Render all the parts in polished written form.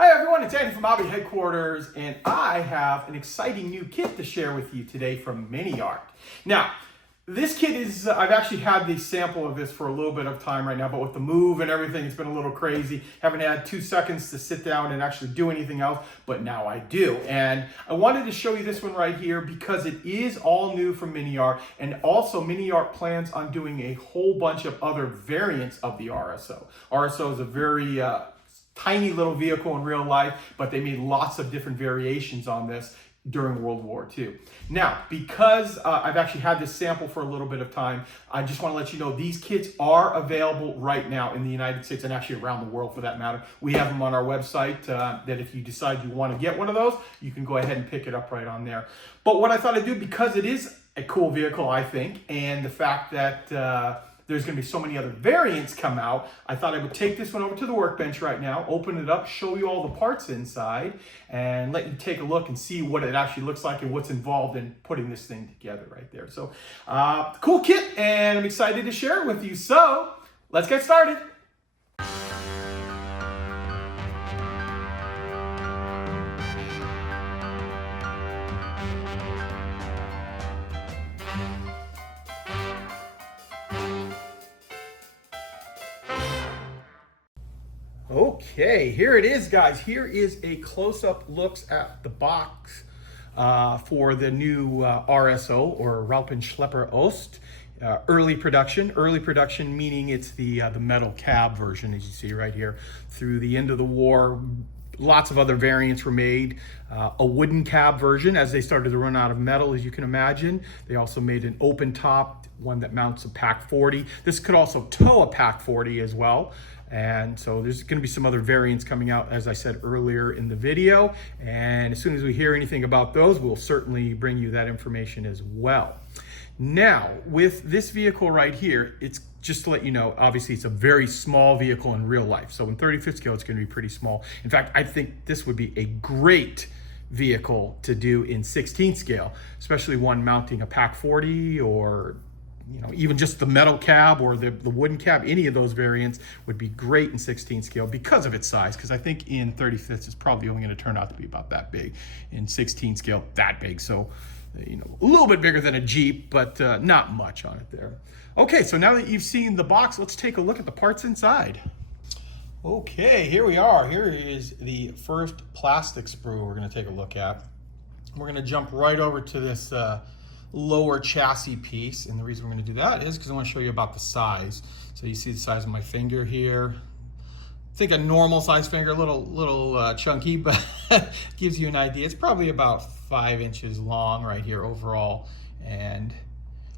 Hi everyone, it's Andy from Hobby Headquarters, and I have an exciting new kit to share with you today from Miniart. Now, this kit is, I've actually had the sample of this for a little bit of time right now, but with the move and everything, it's been a little crazy. Haven't had 2 seconds to sit down and actually do anything else, but now I do. And I wanted to show you this one right here because it is all new from Miniart, and also Miniart plans on doing a whole bunch of other variants of the RSO. RSO is a very tiny little vehicle in real life, but they made lots of different variations on this during World War II. Now, because I've actually had this sample for a little bit of time, I just want to let you know these kits are available right now in the United States and actually around the world for that matter. We have them on our website that if you decide you want to get one of those, you can go ahead and pick it up right on there. But what I thought I'd do, because it is a cool vehicle, I think, and the fact that there's going to be so many other variants come out, I thought I would take this one over to the workbench right now, open it up, show you all the parts inside, and let you take a look and see what it actually looks like and what's involved in putting this thing together right there. So, cool kit, and I'm excited to share it with you. So, let's get started. Okay, here it is, guys. Here is a close-up looks at the box for the new RSO, or Raupenschlepper Ost. Early production meaning it's the metal cab version, as you see right here. Through the end of the war, lots of other variants were made. A wooden cab version as they started to run out of metal, as you can imagine. They also made an open top, one that mounts a Pack 40. This could also tow a Pack 40 as well. And so there's going to be some other variants coming out, as I said earlier in the video. And as soon as we hear anything about those, we'll certainly bring you that information as well. Now, with this vehicle right here, it's just to let you know, obviously it's a very small vehicle in real life. So in 35th scale, it's going to be pretty small. In fact, I think this would be a great vehicle to do in 16th scale, especially one mounting a Pack 40 or even just the metal cab or the wooden cab. Any of those variants would be great in 16 scale because of its size, because I think in 35th it's probably only going to turn out to be about that big. In 16 scale, that big. So, a little bit bigger than a Jeep, but not much on it there. Okay, so now that you've seen the box, let's take a look at the parts inside. Okay, here we are. Here is the first plastic sprue we're going to take a look at. We're going to jump right over to this lower chassis piece, and the reason we're going to do that is because I want to show you about the size. So you see the size of my finger here. Think a normal size finger, a little chunky, but gives you an idea. It's probably about 5 inches long right here overall. And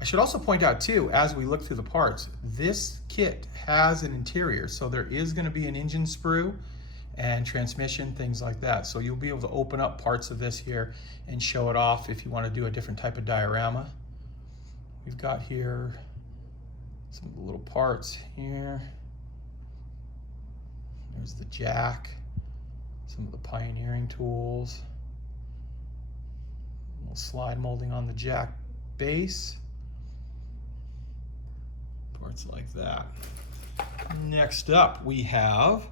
I should also point out too, as we look through the parts, this kit has an interior, so there is going to be an engine sprue and transmission, things like that. So you'll be able to open up parts of this here and show it off if you want to do a different type of diorama. We've got here some of the little parts here. There's the jack, some of the pioneering tools, a little slide molding on the jack base, parts like that. Next up we have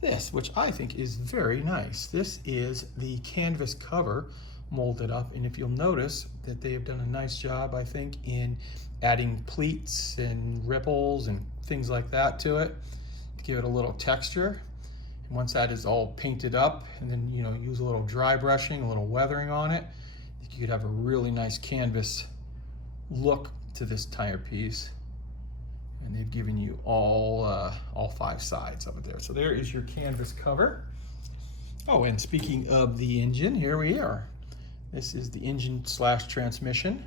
this, which I think is very nice. This is the canvas cover molded up, and if you'll notice that they have done a nice job, I think, in adding pleats and ripples and things like that to it to give it a little texture. And once that is all painted up, and then use a little dry brushing, a little weathering on it, I think you could have a really nice canvas look to this tire piece. And they've given you all 5 sides of it there. So there is your canvas cover. Oh, and speaking of the engine, here we are. This is the engine / transmission.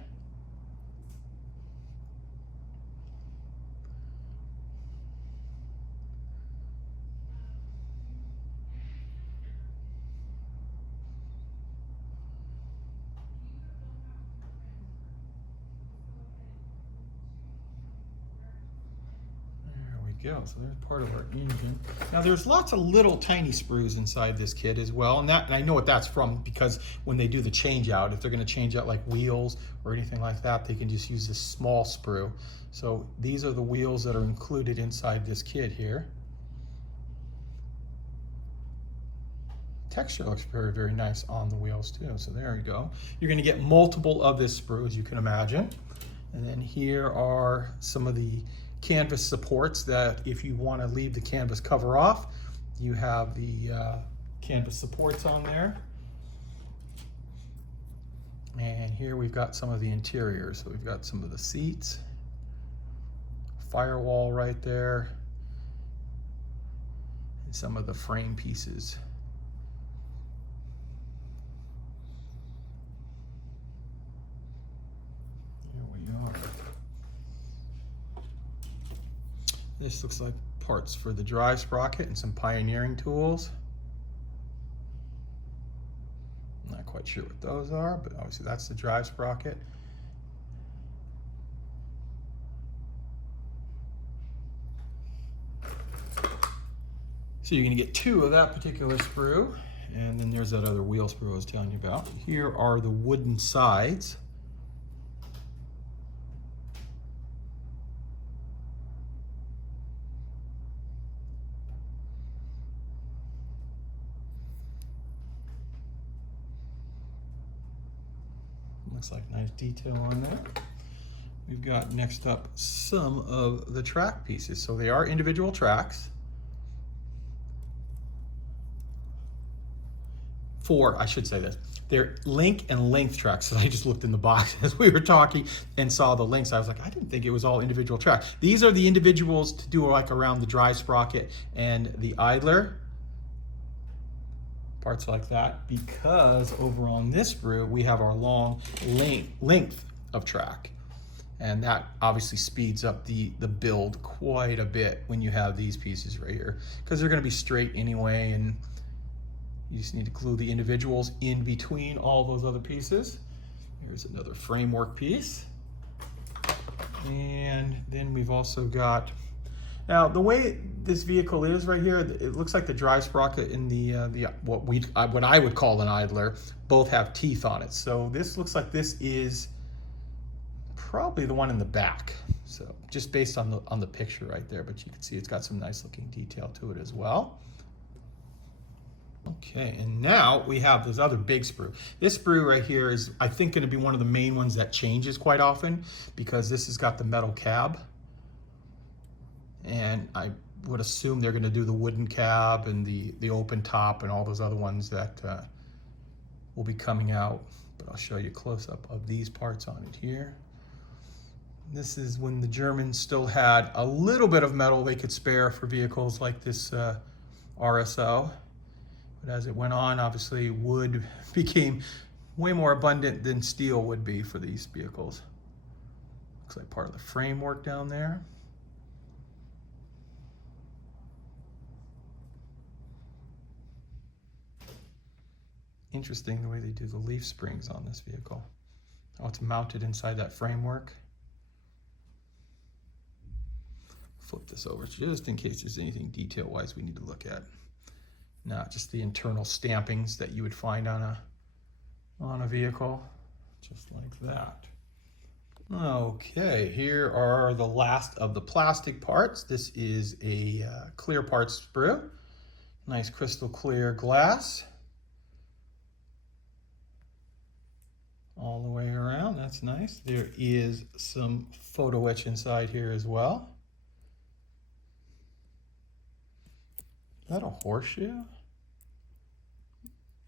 Go. So there's part of our engine. Now there's lots of little tiny sprues inside this kit as well, and I know what that's from, because when they do the change out, if they're going to change out like wheels or anything like that, they can just use this small sprue. So these are the wheels that are included inside this kit here. texture looks very, very nice on the wheels too. So there you go. You're going to get multiple of this sprue, as you can imagine. And then here are some of the canvas supports that if you want to leave the canvas cover off, you have the canvas supports on there. And here we've got some of the interiors. So we've got some of the seats, firewall right there, and some of the frame pieces. Here we are. This looks like parts for the drive sprocket and some pioneering tools. Not quite sure what those are, but obviously that's the drive sprocket. So you're going to get two of that particular sprue, and then there's that other wheel sprue I was telling you about. Here are the wooden sides. Looks like nice detail on there. We've got next up some of the track pieces. So they are individual tracks. I should say this. They're link and length tracks. So I just looked in the box as we were talking and saw the links. I was like, I didn't think it was all individual tracks. These are the individuals to do like around the drive sprocket and the idler. Parts like that, because over on this sprue we have our long length of track, and that obviously speeds up the build quite a bit when you have these pieces right here, because they're going to be straight anyway, and you just need to glue the individuals in between all those other pieces. Here's another framework piece, and then we've also got, now the way this vehicle is right here, it looks like the drive sprocket and the what I would call an idler both have teeth on it. So this looks like this is probably the one in the back. So just based on the picture right there, but you can see it's got some nice looking detail to it as well. Okay, and now we have this other big sprue. This sprue right here is, I think, going to be one of the main ones that changes quite often, because this has got the metal cab. And I would assume they're going to do the wooden cab and the open top and all those other ones that will be coming out. But I'll show you a close-up of these parts on it here. This is when the Germans still had a little bit of metal they could spare for vehicles like this RSO. But as it went on, obviously wood became way more abundant than steel would be for these vehicles. Looks like part of the framework down there. Interesting the way they do the leaf springs on this vehicle. How it's mounted inside that framework. Flip this over just in case there's anything detail-wise we need to look at. Not just the internal stampings that you would find on a vehicle, just like that. Okay, here are the last of the plastic parts. This is a clear parts sprue. Nice crystal clear glass. All the way around, that's nice. There is some photo etch inside here as well. Is that a horseshoe?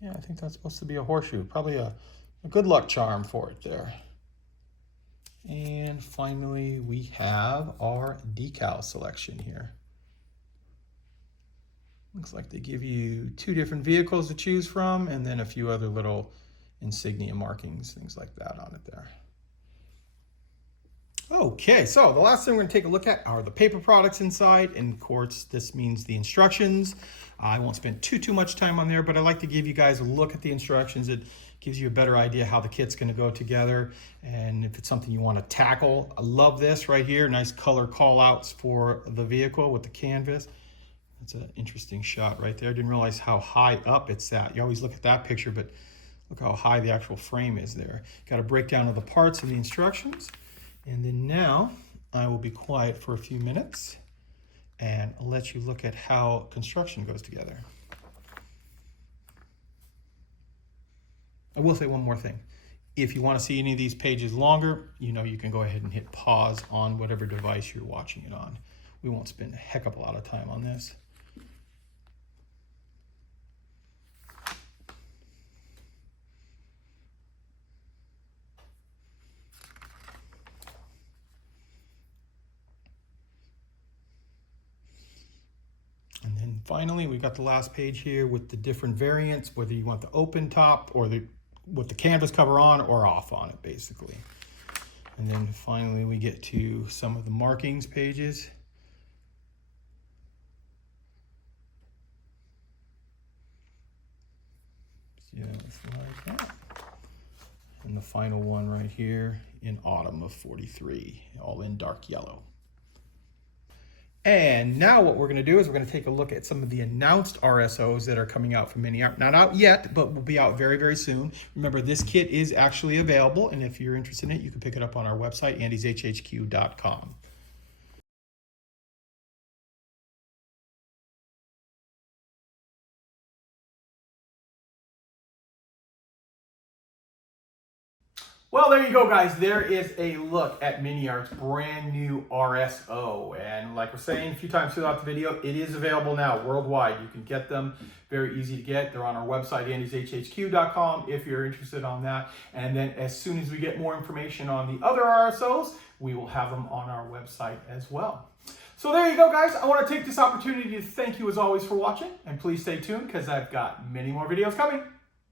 Yeah, I think that's supposed to be a horseshoe. Probably a good luck charm for it there. And finally, we have our decal selection here. Looks like they give you 2 different vehicles to choose from, and then a few other little insignia markings, things like that on it there. Okay, so the last thing we're going to take a look at are the paper products inside, and of course this means the instructions. I won't spend too much time on there, but I like to give you guys a look at the instructions. It gives you a better idea how the kit's going to go together, and if it's something you want to tackle. I love this right here, nice color call outs for the vehicle with the canvas. That's an interesting shot right there. Didn't realize how high up it's at. You always look at that picture, but look how high the actual frame is there. Got a breakdown of the parts and the instructions. And then now I will be quiet for a few minutes and let you look at how construction goes together. will say one more thing. If you want to see any of these pages longer, you can go ahead and hit pause on whatever device you're watching it on. We won't spend a heck of a lot of time on this. And then finally, we've got the last page here with the different variants, whether you want the open top or with the canvas cover on or off on it, basically. And then finally, we get to some of the markings pages. Just like that. And the final one right here in autumn of 43, all in dark yellow. And now what we're going to do is we're going to take a look at some of the announced RSOs that are coming out from Miniart. Not out yet, but will be out very, very soon. Remember, this kit is actually available, and if you're interested in it, you can pick it up on our website, andyshhq.com. Well, there you go, guys. There is a look at Miniart's brand new RSO. And like we're saying a few times throughout the video, it is available now worldwide. You can get them, very easy to get. They're on our website, andyshhq.com, if you're interested on that. And then as soon as we get more information on the other RSOs, we will have them on our website as well. So there you go, guys. I want to take this opportunity to thank you as always for watching. And please stay tuned because I've got many more videos coming.